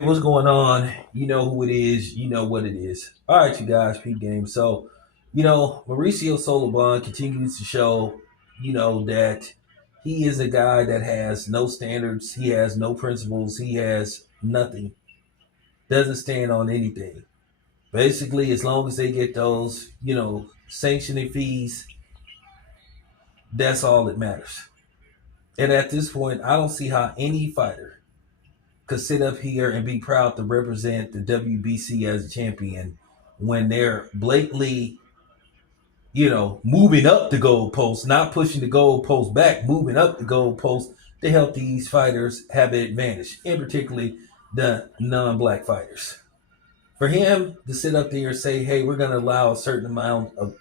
What's going on? You know who it is. You know what it is. All right, you guys, peep game. So, Mauricio Sullivan continues to show, that he is a guy that has no standards. He has no principles. He has nothing. Doesn't stand on anything. Basically, as long as they get those, sanctioning fees, that's all that matters. And at this point, I don't see how any fighter could sit up here and be proud to represent the WBC as a champion when they're blatantly, moving up the goalpost, not pushing the goalpost back, moving up the goalpost to help these fighters have an advantage, and particularly the non-black fighters. For him to sit up there and say, "Hey, we're going to allow a certain amount of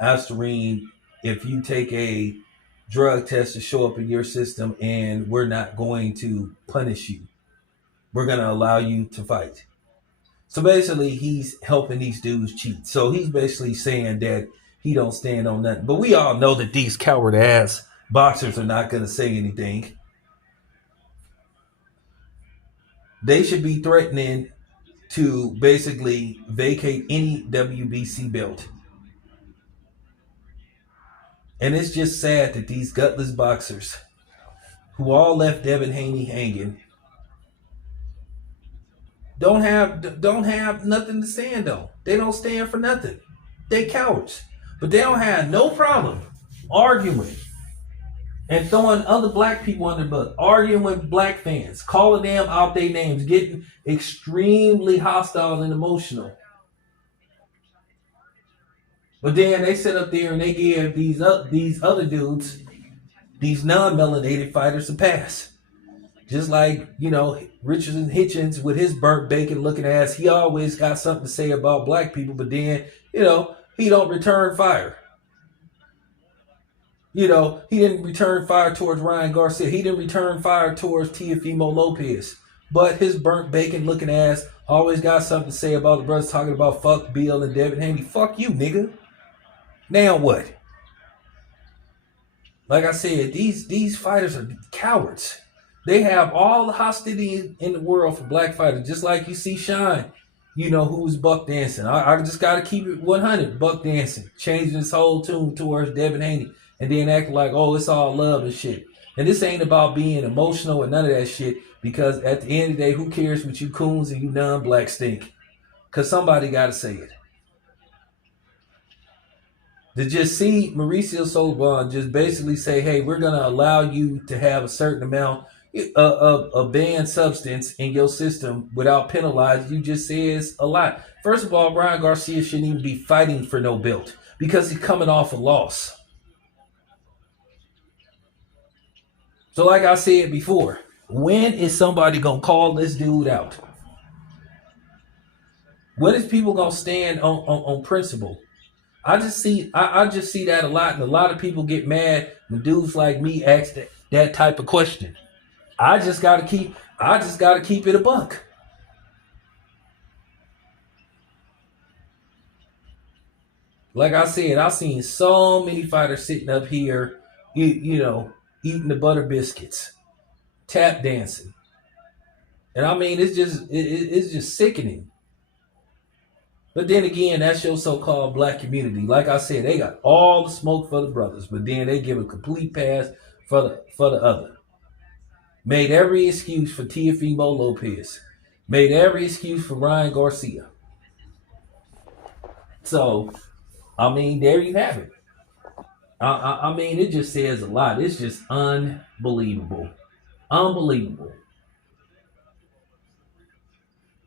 aspirin if you take a drug test to show up in your system, and we're not going to punish you. We're going to allow you to fight." So basically, he's helping these dudes cheat. So he's basically saying that he don't stand on nothing. But we all know that these coward ass boxers are not going to say anything. They should be threatening to basically vacate any WBC belt. And it's just sad that these gutless boxers who all left Devin Haney hanging don't have nothing to stand on. They don't stand for nothing. They cowards. But they don't have no problem arguing and throwing other black people under the bus, arguing with black fans, calling them out their names, getting extremely hostile and emotional. But then they sit up there and they give these other dudes, these non-melanated fighters, a pass. Just like, Richard Hitchens with his burnt bacon looking ass, he always got something to say about black people, but then, he don't return fire. He didn't return fire towards Ryan Garcia. He didn't return fire towards Teofimo Lopez. But his burnt bacon looking ass always got something to say about the brothers talking about fuck Bill and Devin Haney. Fuck you, nigga. Now what? Like I said, these fighters are cowards. They have all the hostility in the world for black fighters, just like you see Shine, who's buck dancing. I just got to keep it 100, buck dancing, changing his whole tune towards Devin Haney, and then acting like, oh, it's all love and shit. And this ain't about being emotional and none of that shit, because at the end of the day, who cares what you coons and you non-black stink? Because somebody got to say it. To just see Mauricio Sullivan just basically say, hey, we're going to allow you to have a certain amount of banned substance in your system without penalizing you just says a lot. First of all, Ryan Garcia shouldn't even be fighting for no belt because he's coming off a loss. So like I said before, when is somebody going to call this dude out? When is people going to stand on principle? I just see that a lot, and a lot of people get mad when dudes like me ask that type of question. I just gotta keep it a buck. Like I said, I've seen so many fighters sitting up here, eating the butter biscuits, tap dancing, and I mean it's just sickening. But then again, that's your so-called black community. Like I said, they got all the smoke for the brothers, but then they give a complete pass for the other. Made every excuse for Teofimo Lopez. Made every excuse for Ryan Garcia. So, I mean, there you have it. I mean, it just says a lot. It's just unbelievable. Unbelievable.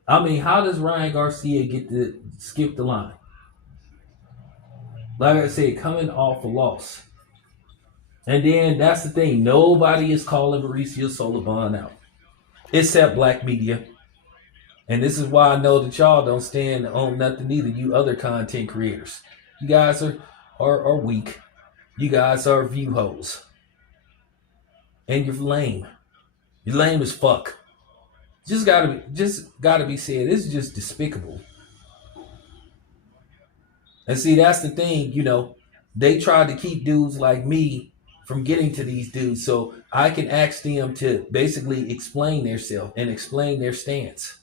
I mean, how does Ryan Garcia get to skip the line? Like I said, coming off a loss. And then that's the thing. Nobody is calling Mauricio Sullivan out. Except black media. And this is why I know that y'all don't stand on nothing either, you other content creators. You guys are weak. You guys are view hoes. And you're lame. You're lame as fuck. Just gotta be said. This is just despicable. And see, that's the thing, they tried to keep dudes like me from getting to these dudes so I can ask them to basically explain themselves and explain their stance.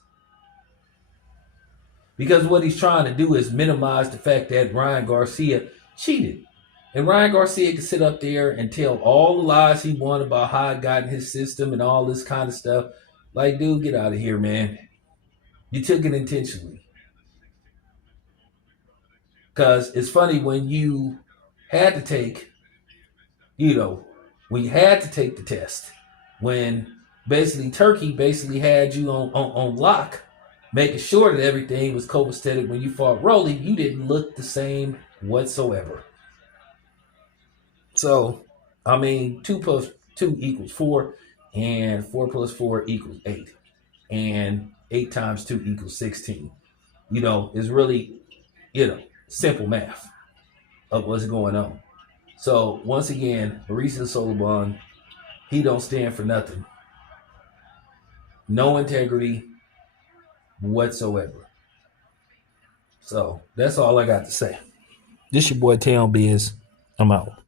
Because what he's trying to do is minimize the fact that Ryan Garcia cheated. And Ryan Garcia can sit up there and tell all the lies he wanted about how it got in his system and all this kind of stuff. Like, dude, get out of here, man. You took it intentionally. Because it's funny when you had to take, when you had to take the test, when basically Turkey basically had you on lock, making sure that everything was copacetic when you fought Rolly, you didn't look the same whatsoever. So, I mean, 2 plus 2 equals 4, and 4 plus 4 equals 8, and 8 times 2 equals 16. It's really, simple math of what's going on. So, once again, Mauricio Sullivan, he don't stand for nothing. No integrity whatsoever. So, that's all I got to say. This your boy Town Biz. I'm out.